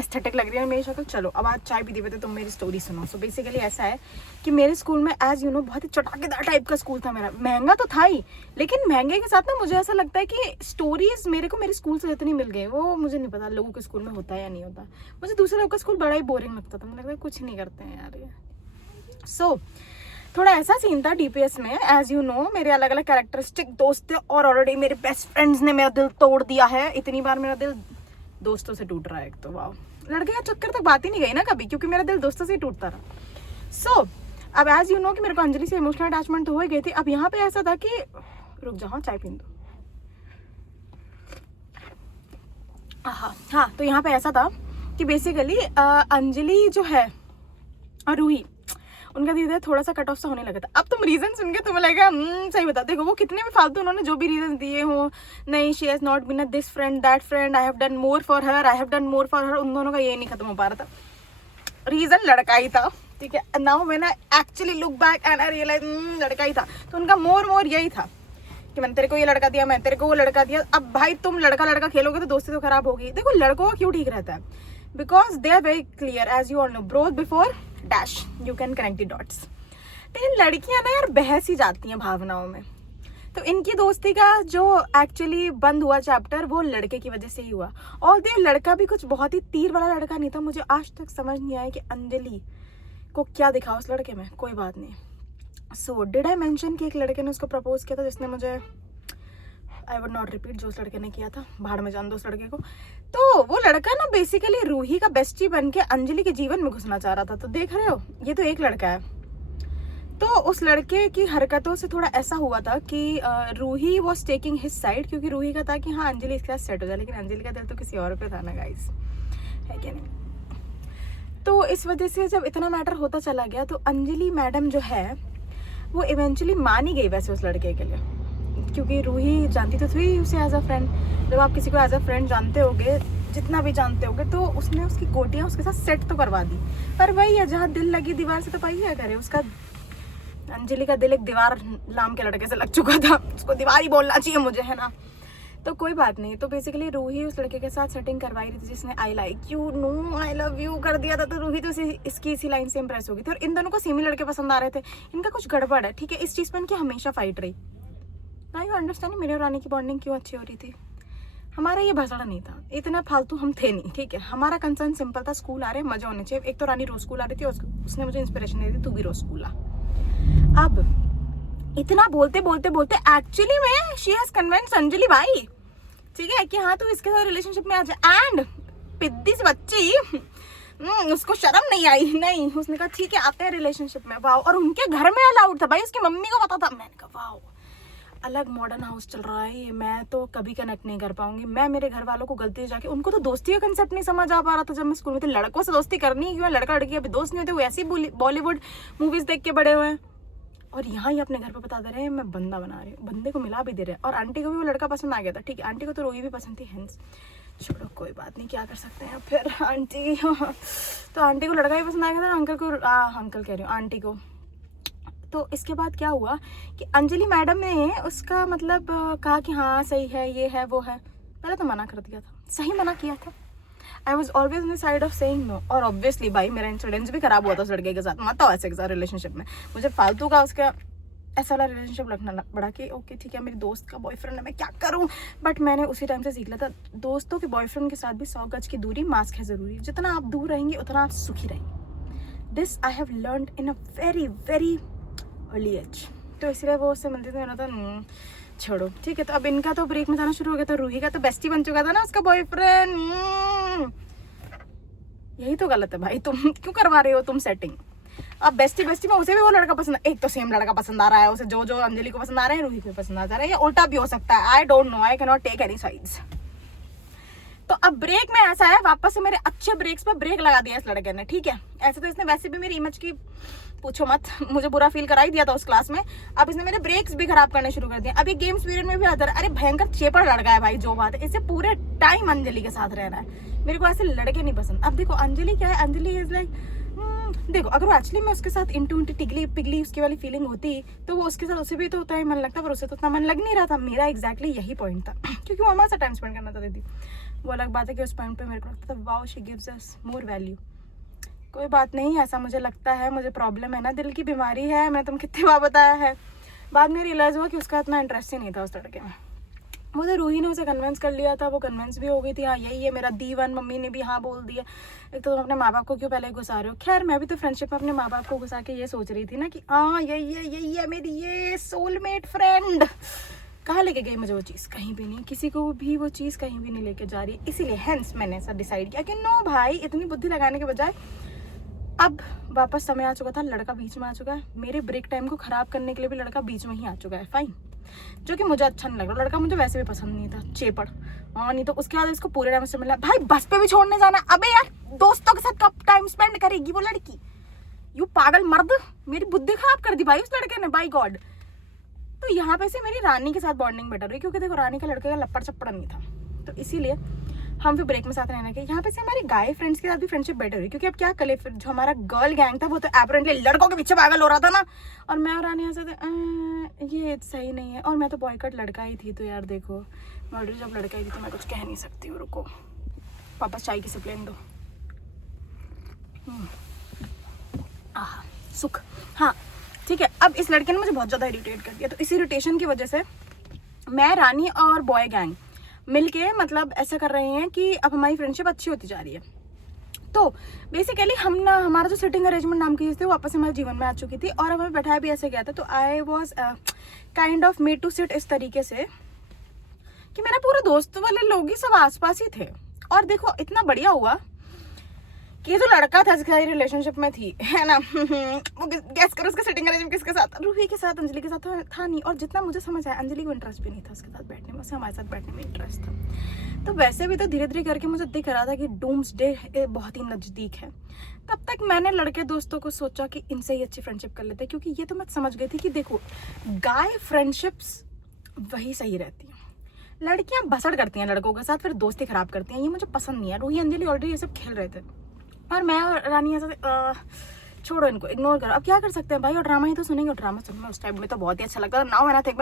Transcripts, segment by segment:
Aesthetic लग रही है मेरी शक्ल। चलो अब आज चाय पीते पीते तुम मेरी स्टोरी सुनो। सो बेसिकली ऐसा है कि मेरे स्कूल में एज यू नो बहुत ही चटाकेदार टाइप का स्कूल था मेरा। महंगा तो था ही, लेकिन महंगे के साथ ना मुझे ऐसा लगता है कि स्टोरीज मेरे को मेरे स्कूल से जितनी मिल गई, वो मुझे नहीं पता लोगों के स्कूल में होता है या नहीं होता। मुझे दूसरे लोगों का स्कूल बड़ा ही बोरिंग लगता था, मुझे लगता है कुछ नहीं करते हैं यार ये। सो थोड़ा ऐसा सीन था डीपीएस में। एज यू नो मेरे अलग अलग कैरेक्टरिस्टिक दोस्त थे और ऑलरेडी मेरे बेस्ट फ्रेंड्स ने मेरा दिल तोड़ दिया है। इतनी बार मेरा दिल दोस्तों से टूट रहा है। एक तो वाह, लड़के का चक्कर तक बात ही नहीं गई ना कभी, क्योंकि मेरा दिल दोस्तों से ही टूटता रहा। सो अब एज यू नो कि मेरे को अंजलि से इमोशनल अटैचमेंट तो हो ही गई थी। अब यहाँ पे ऐसा था कि रुक जाओ चाय पी दो। हाँ, तो यहाँ पे ऐसा था कि बेसिकली अंजलि जो है और रूही, उनका धीरे धीरे थोड़ा सा कट ऑफ सा होने लगा था। अब तुम रीजन सुन के तुम्हें लगेगा सही बता। देखो वो कितने भी फालतू उन्होंने जो भी रीजन दिए हो, नहीं she has not been this friend that friend, I have done more for her, I have done more for her, उन दोनों का ये नहीं खत्म हो पा रहा था। रीजन लड़का ही था, ठीक है। Now when I actually look back and I realise लड़का ही था। तो उनका मोर यही था कि मैंने तेरे को ये लड़का दिया, मैं तेरे को वो लड़का दिया। अब भाई तुम लड़का खेलोगे तो दोस्ती तो खराब होगी। देखो लड़कों का क्यों ठीक रहता है, because they are very clear as you all know, broth before dash, you can connect the dots. लेकिन लड़कियां ना यार बहस ही जाती हैं भावनाओं में। तो इनकी दोस्ती का जो एक्चुअली बंद हुआ चैप्टर, वो लड़के की वजह से ही हुआ। और ये लड़का भी कुछ बहुत ही तीर वाला लड़का नहीं था। मुझे आज तक समझ नहीं आया कि अंजलि को क्या दिखा उस लड़के में। कोई बात नहीं। सो डिड आई मेंशन कि एक लड़के ने उसको प्रपोज किया था, जिसने मुझे, आई वुड नॉट रिपीट, जो उस लड़के ने किया था, भाड़ में जान दो उस लड़के को। तो वो लड़का ना बेसिकली रूही का बेस्टी बन के अंजलि के जीवन में घुसना चाह रहा था। तो देख रहे हो, ये तो एक लड़का है। तो उस लड़के की हरकतों से थोड़ा ऐसा हुआ था कि Ruhi was taking his side, क्योंकि रूही का था कि हाँ अंजलि इसके साथ सेट हो जाए। लेकिन अंजलि का दिल तो किसी और पे था ना गाइस, है क्या नहीं। तो इस वजह से जब इतना मैटर होता चला गया, तो अंजलि मैडम जो है वो इवेंचुअली मान ही गई वैसे उस लड़के के लिए, क्योंकि रूही जानती तो थी उसे एज अ फ्रेंड। जब आप किसी को एज अ फ्रेंड जानते होगे, जितना भी जानते होगे, तो उसने उसकी गोटियाँ उसके साथ सेट तो करवा दी। पर वही है, जहाँ दिल लगी दीवार से तो पाई क्या करे। उसका अंजलि का दिल एक दीवार लाम के लड़के से लग चुका था। उसको दीवार ही बोलना चाहिए मुझे, है ना। तो कोई बात नहीं। तो बेसिकली रूही उस लड़के के साथ सेटिंग करवाई रही थी, जिसने I like you, know I love you कर दिया था। तो रूही तो इसकी इसी लाइन से इंप्रेस हो गई थी। और इन दोनों को सेमी लड़के पसंद आ रहे थे। इनका कुछ गड़बड़ है, ठीक है। इस चीज़ पर इनकी हमेशा फाइट रही। ना यू अंडरस्टैंड मेरे और रानी की बॉन्डिंग क्यों अच्छी हो रही थी। हमारा ये भसड़ा नहीं था, इतना फालतू हम थे नहीं, ठीक है। हमारा कंसर्न सिंपल था, स्कूल आ रहे मजा होने चाहिए। एक तो रानी रोज स्कूल आ रही थी और उसने मुझे इंस्पिरेशन दी थी, तू भी रोज स्कूल आ। अब इतना बोलते बोलते बोलते एक्चुअली में शी हैज कन्विंस्ड अंजलि भाई, ठीक है, कि हाँ तू इसके साथ रिलेशनशिप में आ जा। एंड पिद्दी सी बच्ची, उसको शर्म नहीं आई, नहीं, उसने कहा ठीक है आते हैं रिलेशनशिप में। वाओ। और उनके घर में अलाउड था भाई, उसकी मम्मी को पता था। मैंने कहा वाओ, अलग मॉडर्न हाउस चल रहा है ये, मैं तो कभी कनेक्ट नहीं कर पाऊंगी। मैं मेरे घर वालों को गलती से जाके, उनको तो दोस्ती का कंसेप्ट नहीं समझ आ पा रहा था जब मैं स्कूल में थी। लड़कों से दोस्ती करनी है क्यों, लड़का लड़की अभी दोस्त नहीं होते, वो ऐसी बॉलीवुड मूवीज देख के बड़े हुए हैं। और यहाँ ही अपने घर पे बता दे रहे हैं मैं बंदा बना रही हूँ, बंदे को मिला भी दे रहे हैं। और आंटी को भी वो लड़का पसंद आ गया था, ठीक है। आंटी को तो रोही भी पसंद थी, हेंस छोड़ो कोई बात नहीं, क्या कर सकते हैं फिर। आंटी तो आंटी को लड़का ही पसंद आ गया था, अंकल को, अंकल कह रही हूँ, आंटी को। तो इसके बाद क्या हुआ कि अंजलि मैडम ने उसका मतलब कहा कि हाँ सही है, ये है वो है। पहले तो मना कर दिया था, सही मना किया था। I was always on the side of saying no. और ऑब्वियसली भाई मेरा इंसिडेंस भी खराब हुआ था उस लड़के के साथ, मत आओ ऐसे के साथ रिलेशनशिप में। मुझे फालतू का उसका ऐसा वाला रिलेशनशिप रखना पड़ा कि ओके ठीक है मेरी दोस्त का बॉयफ्रेंड है, मैं क्या करूं। बट मैंने उसी टाइम से सीख लिया था, दोस्तों के बॉयफ्रेंड के साथ भी 100 गज की दूरी, मास्क है जरूरी। जितना आप दूर रहेंगे उतना आप सुखी रहेंगे। This I have learned in a very very early age. तो इसलिए वो उससे मिलते थे तो छोड़ो, ठीक है। तो अब इनका तो ब्रेक में जाना शुरू हो गया। तो रूही का तो बेस्टी बन चुका था ना उसका बॉयफ्रेंड। यही तो गलत है भाई, तुम क्यों करवा रहे हो तुम सेटिंग। अब बेस्टी में उसे भी वो लड़का पसंद, एक तो सेम लड़का पसंद आ रहा है उसे, जो अंजलि को पसंद आ रहा है रूही को पसंद आ रहा है, या उल्टा भी हो सकता है। I don't know, I can not take any sides. तो अब ब्रेक में ऐसा है, वापस से मेरे अच्छे ब्रेक्स पे ब्रेक लगा दिया इस लड़के ने, ठीक है। ऐसे तो इसने वैसे भी मेरी इमेज की पूछो मत, मुझे बुरा फील करा ही दिया था उस क्लास में। अब इसने मेरे ब्रेक्स भी खराब करने शुरू कर दिए। अभी गेम्स पीरियड में भी आता है, अरे भयंकर चेपड़ लड़का है भाई, जो बात है, इसे पूरे टाइम अंजलि के साथ रहना है। मेरे को ऐसे लड़के नहीं पसंद। अब देखो अंजलि क्या है, अंजलि इज लाइक देखो अगर वो एक्चुअली में उसके साथ इंटू टिगली पिगली उसकी वाली फीलिंग होती तो वो उसके साथ उसे भी तो उतना ही मन लगता, पर उसे तो उतना मन लग नहीं रहा था। मेरा एग्जैक्टली यही पॉइंट था क्योंकि वो हमारे साथ टाइम स्पेंड करना चाहती थी। वो अलग बात है कि उस पॉइंट पे मेरे को लगता था wow she gives us more value. कोई बात नहीं, ऐसा मुझे लगता है, मुझे प्रॉब्लम है ना, दिल की बीमारी है, मैं तुम कितनी बार बताया है। बाद में रियलाइज हुआ कि उसका इतना इंटरेस्ट ही नहीं था उस लड़के में। वो तो रूही ने उसे कन्विंस कर लिया था, वो कन्विंस भी हो गई थी, हाँ यही है मेरा दीवान, मम्मी ने भी हाँ बोल दिया। एक तो तुम अपने माँ बाप को क्यों पहले घुसा रहे हो। खैर मैं भी तो फ्रेंडशिप में अपने माँ बाप को घुसा के ये सोच रही थी ना कि हाँ यही है मेरी ये सोलमेट फ्रेंड। कहाँ लेके गई मुझे वो चीज़, कहीं भी नहीं, किसी को भी वो चीज़ कहीं भी नहीं लेके जा रही। इसीलिए हेंस मैंने ऐसा डिसाइड किया कि नो भाई, इतनी बुद्धि लगाने के बजाय अब वापस समय आ चुका था, लड़का बीच में आ चुका है, मेरे ब्रेक टाइम को खराब करने के लिए भी लड़का बीच में ही आ चुका है, फाइन। जो कि मुझे अच्छा नहीं लग रहा, लड़का मुझे वैसे भी पसंद नहीं था, चेपड़। हाँ नहीं तो उसके बाद इसको पूरे टाइम से मिला भाई, बस पे भी छोड़ने जाना। अबे यार दोस्तों के साथ कब टाइम स्पेंड करेगी वो लड़की, यू पागल मर्द, मेरी बुद्धि खराब कर दी भाई उस लड़के ने, बाय गॉड। तो यहाँ पे से मेरी रानी के साथ बॉन्डिंग बेटर हुई क्योंकि देखो रानी का लड़के का लपड़ चप्पड़ नहीं था, तो इसीलिए हम फिर ब्रेक में साथ रहने के। यहाँ पे से हमारी गाय फ्रेंड्स के साथ भी फ्रेंडशिप बेटर हुई क्योंकि अब क्या कले फिर जो हमारा गर्ल गैंग था वो तो एपरेंटली लड़कों के पीछे पागल हो रहा था ना, और मैं और रानी ऐसे थे ये सही नहीं है, और मैं तो बॉयकट लड़का ही थी, तो यार देखो मैं ऑलरेडी जब लड़का ही थी तो मैं कुछ कह नहीं सकती हूँ। रुको वापस चाय की सिप्लेन दो। सुख, हाँ ठीक है। अब इस लड़के ने मुझे बहुत ज़्यादा इरिटेट कर दिया, तो इस इरिटेशन की वजह से मैं, रानी और बॉय गैंग मिलके मतलब ऐसा कर रहे हैं कि अब हमारी फ्रेंडशिप अच्छी होती जा रही है। तो बेसिकली हम ना, हमारा जो सिटिंग अरेंजमेंट नाम की चीज़ थी वो वापस हमारे जीवन में आ चुकी थी, और हमें बैठाया भी ऐसे गया था। तो I was kind of made to sit इस तरीके से कि मेरा पूरा दोस्त वाले लोग ही सब आसपास ही थे। और देखो इतना बढ़िया हुआ कि जो लड़का था जिसके रिलेशनशिप में थी, है ना, वो गैस करो उसका सेटिंग अरेंजमेंट किसके साथ, रूही के साथ, अंजलि के साथ था नहीं। और जितना मुझे समझ आया अंजलि को इंटरेस्ट भी नहीं था उसके साथ बैठने में, उसे हमारे साथ बैठने में इंटरेस्ट था। तो वैसे भी तो धीरे धीरे करके मुझे दिख रहा था कि डूम्सडे बहुत ही नज़दीक है। तब तक मैंने लड़के दोस्तों को सोचा कि इनसे ही अच्छी फ्रेंडशिप कर लेते, क्योंकि ये तो मैं समझ गई थी कि देखो गाय फ्रेंडशिप्स वही सही रहती हैं, लड़कियाँ बसड़ करती हैं लड़कों के साथ, फिर दोस्ती खराब करती हैं, ये मुझे पसंद नहीं है। रूही अंजलि ऑलरेडी ये सब खेल रहे थे और मैं और रानी ऐसा छोड़ो इनको, इग्नोर करो, अब क्या कर सकते हैं भाई। और ड्रामा ही तो सुनेंगे, और ड्रामा सुनने में उस टाइम में तो बहुत ही अच्छा लगता था। नाउ व्हेन आई थिंक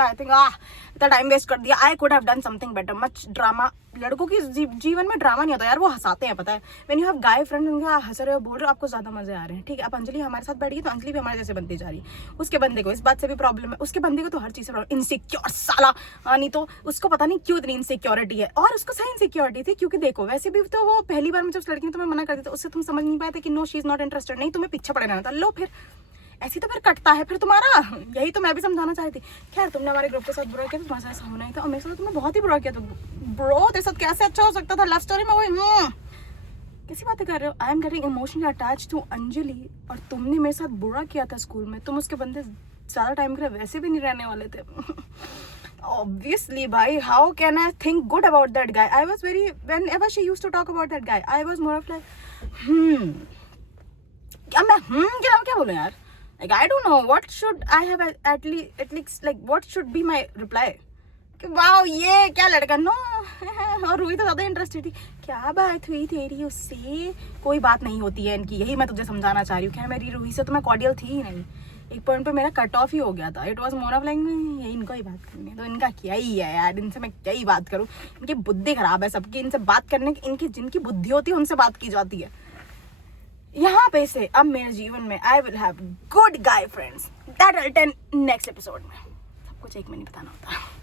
इतना टाइम वेस्ट कर दिया, I could have done something better. Much drama, लड़कों की जीवन में ड्रामा नहीं होता यार, वो हंसाते हैं, पता है। When you have guy friend, उनका हंस रहे हो, बोल रहे हो, आपको ज्यादा मजे आ रहे हैं, ठीक है। अब अंजलि हमारे साथ बैठ गई तो अंजलि भी हमारे जैसे बनती जा रही है। उसके बंदे को इस बात से भी प्रॉब्लम है, उसके बंदे को तो हर चीज से प्रॉब्लम, इनसिक्योर साला, नहीं तो उसको पता नहीं क्यों इतनी इनसिक्योरिटी है, और उसको सही इनसिक्योरिटी थी क्योंकि देखो वैसे भी तो वो पहली बार में जब उस लड़की ने तुम्हें मना कर दिया तो उससे तुम समझ नहीं पाए थे कि no she is not interested, नहीं तुम्हें पीछे पड़े रहना था। लो फिर ऐसी तो फिर कटता है फिर तुम्हारा, यही तो मैं भी समझाना चाहती थी। खैर तुमने हमारे ग्रुप के साथ बुरा किया तो तुम्हारे साथ होना ही था, और मेरे साथ तुमने बहुत ही बुरा किया। तो ब्रो तेरे साथ कैसे अच्छा हो सकता था, लव स्टोरी में वही कैसी बातें कर रहे हो। I am getting emotionally attach to Anjali, और तुमने मेरे साथ बुरा किया था स्कूल में, तुम उसके बंदे ज़्यादा टाइम के लिए वैसे भी नहीं रहने वाले थे। Obviously भाई, how can I think good about that guy? I was very, whenever she used to talk about that guy, I was more of like क्या मैं क्या बोलूं यार, like I don't know what should I have at least like what should be my reply कि wow ये क्या लड़का, no. और रूही तो ज़्यादा इंटरेस्टेड थी, क्या बात हुई तेरी उससे, कोई बात नहीं होती है इनकी, यही मैं तुझे समझाना चाह रही हूँ। खैर मेरी रूही से तो मैं कॉर्डियल थी ही नहीं, एक पॉइंट पे मेरा कट ऑफ ही हो गया था। It was more of like ये इनको ही बात करनी है, तो इनका क्या ही है यार, इनसे मैं क्या ही बात करूँ, इनकी बुद्धि खराब है सबकी, इनसे बात करने की, इनकी जिनकी बुद्धि होती है उनसे बात की जाती है। यहाँ पे से अब मेरे जीवन में I will have good guy friends, that will tell next episode में। सब कुछ एक में नहीं बताना होता।